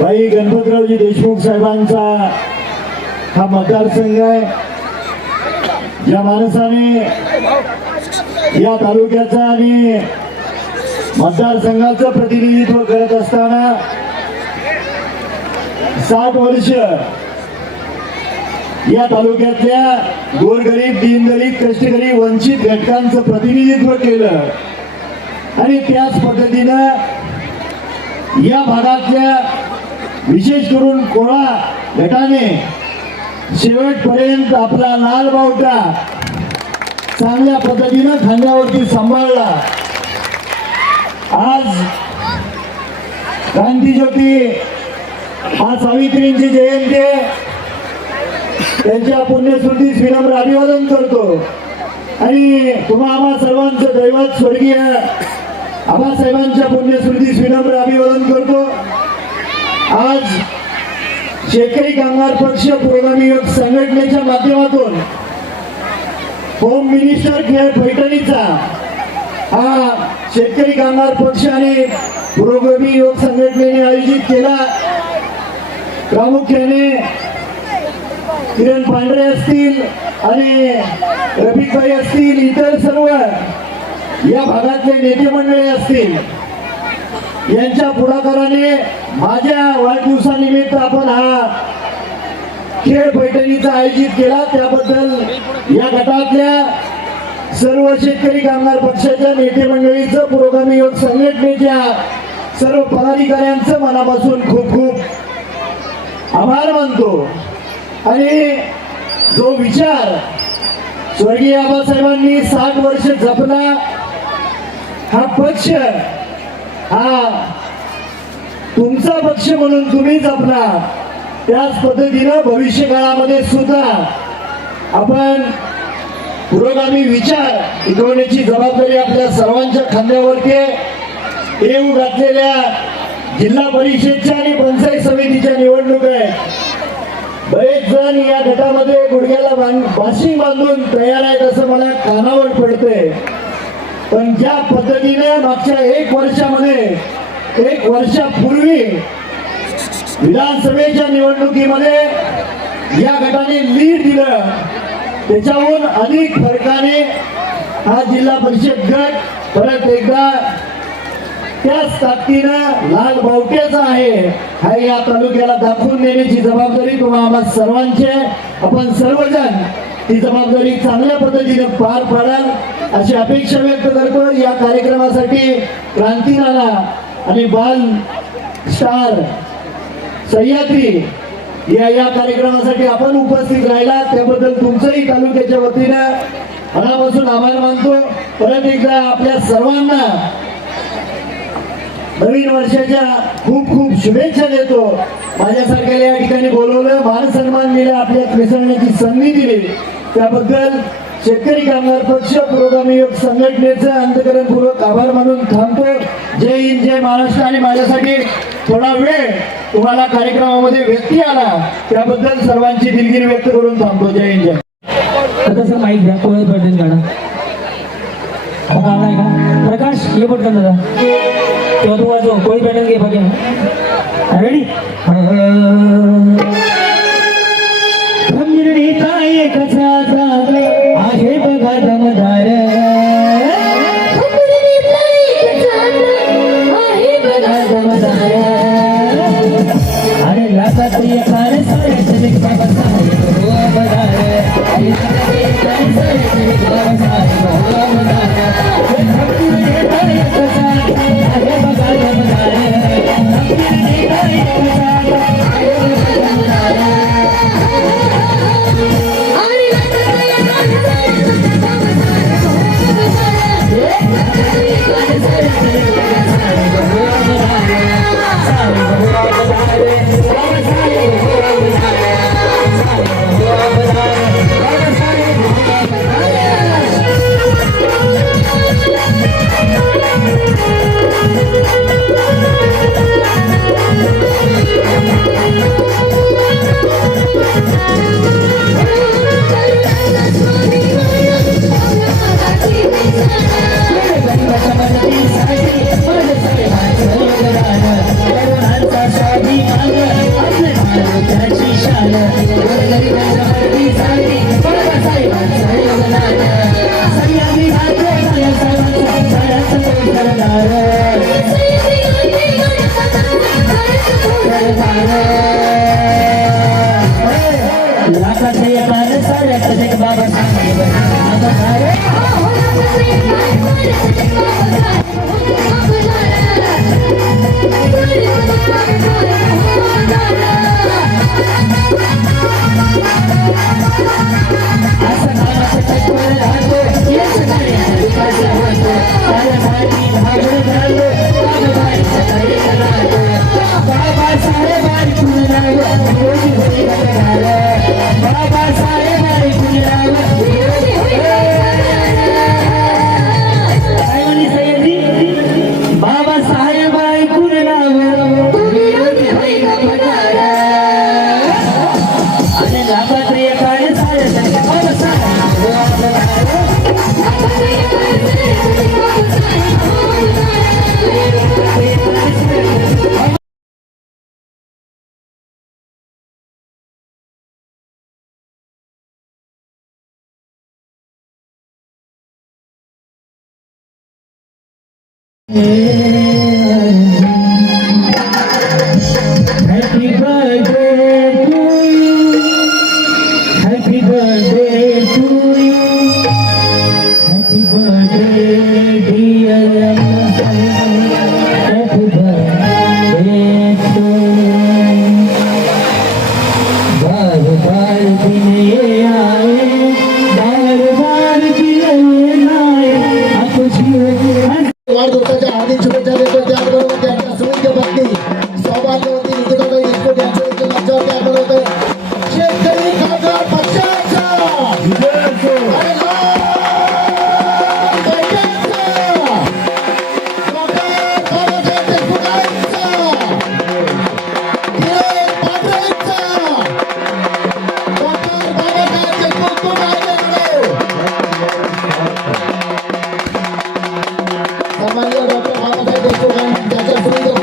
भाई गणपतरावजी देशमुख साहेबांचा हा मतदारसंघ आहे। ज्या माणसाने या तालुक्याचा आणि मतदारसंघाचं प्रतिनिधित्व करत असताना 60 वर्ष या तालुक्यातल्या गोरगरीब, दीनदलित, कष्टकरी, वंचित घटकांचं प्रतिनिधित्व केलं आणि त्याच पद्धतीनं या भागातल्या विशेष करून कोळा गटाने शेवटपर्यंत आपला लाल बावटा चांगल्या पद्धतीनं खांद्यावरती सांभाळला। आज क्रांतीज्योती, आज सावित्रींची जयंती आहे, त्यांच्या पुण्यस्मृतीस विनम्र अभिवादन करतो आणि तुम्हा आम्हा सर्वांचं दैवत स्वर्गीय आबासाहेबांच्या पुण्यस्मृतीस विनम्र अभिवादन करतो। आज शेतकरी कामगार पक्ष पुरोगामी युवक संघटनेच्या माध्यमातून होम मिनिस्टर खेळ पैठणीचा हा शेतकरी कामगार पक्ष आणि पुरोगामी युवक संघटनेने आयोजित केला। प्रामुख्याने किरण पांढरे असतील आणि रफिकभाई असतील, इतर सर्व या भागातले नेते मंडळी असतील, यांच्या पुढाकाराने माझ्या वाढदिवसानिमित्त आपण हा खेळ पैठणीचा आयोजित केला। त्याबद्दल या गटातल्या सर्व शेतकरी कामगार पक्षाच्या नेते मंडळीचं, पुरोगामी युवक संघटनेच्या सर्व पदाधिकाऱ्यांचं मनापासून खूप खूप आभार मानतो। आणि जो विचार स्वर्गीय आबासाहेबांनी 60 वर्ष जपला, हा पक्ष हा तुमचा पक्ष म्हणून तुम्ही जपला, त्याच पद्धतीनं भविष्य काळामध्ये सुद्धा आपण पुरोगामी विचार टिकवण्याची जबाबदारी आपल्या सर्वांच्या खांद्यावरती आहे। येऊ घातलेल्या जिल्हा परिषदच्या आणि पंचायत समितीच्या निवडणूक आहेत। बरेच जण या गटामध्ये गुडघ्याला बाशिंग बांधून तयार आहेत असं मला कानावर पडतंय, पण ज्या पद्धतीने मागच्या 1 वर्षामध्ये, 1 वर्षापूर्वी विधानसभेच्या निवडणुकीमध्ये या गटाने लीड दिलं, त्याच्याहून अधिक फरकाने हा जिल्हा परिषद गट परत एकदा त्याच ताकदीनं लाल बावट्याचा आहे हा या तालुक्याला दाखवून देण्याची जबाबदारी तुम्हा आम्हा सर्वांची आहे। आपण सर्वजण ती जबाबदारी चांगल्या पद्धतीने पार पाडाल अशी अपेक्षा व्यक्त करतो। या कार्यक्रमासाठी क्रांतीनाना आणि बाल स्टार सह्याद्री या कार्यक्रमासाठी आपण उपस्थित राहिला, त्याबद्दल तुमचंही तालुक्याच्या वतीनं मनापासून आभार मानतो। परत एकदा आपल्या सर्वांना नवीन वर्षाच्या खूप खूप शुभेच्छा देतो। माझ्यासारख्याला या ठिकाणी बोलवलं, मान सन्मान दिला, आपल्यात मिसळण्याची संधी दिली, त्याबद्दल शेतकरी कामगार पक्ष पुरोगामी युवक संघटनेचं अंतःकरणपूर्वक आभार मानून थांबतो। जय हिंद, जय महाराष्ट्र। आणि माझ्यासाठी थोडा वेळ तुम्हाला कार्यक्रमामध्ये व्यक्ती आला त्याबद्दल सर्वांची दिलगिरी व्यक्त करून थांबतो। जय हिंद, जय। आता सर माईक द्या, कोळी पडून काढा आलाय का प्रकाश, ये पटकन दादा, तेव्हा तू वाजव कोळी पॅटर्न घे बघा। रेडी? काय कसाचा आहे बघा दमदार, आहे बघा दमदार, अरे लाखात कार सारे बाबा साहेब बदार, Hey, लाखाचं येणार साऱ्या कसे बाबा बाबासाहेब ऐकून नाव आणि लाखात एकाने साऱ्या Happy birthday to you. Happy birthday to you. Happy birthday dear Happy birthday to you. बार बार दिन ये आए बार बार दिन आए खुशी वाढदिवसाच्या हार्दिक शुभेच्छा देतो. त्याचबरोबर त्यांच्या सुविध पत्नी सौभाग्यवती निकिताबाई देशमुख यांचं इथे मंचावर तयार होतं. शेतकरी कामगार पक्षाचा अरे लाल बैठकचा डॉक्टर बाबासाहेब देशमुखांचा धीरज पाटलांचा डॉक्टर बाबासाहेब देशमुख सन्माननीय डॉक्टर बाबासाहेब देशमुख यांच्या सुविध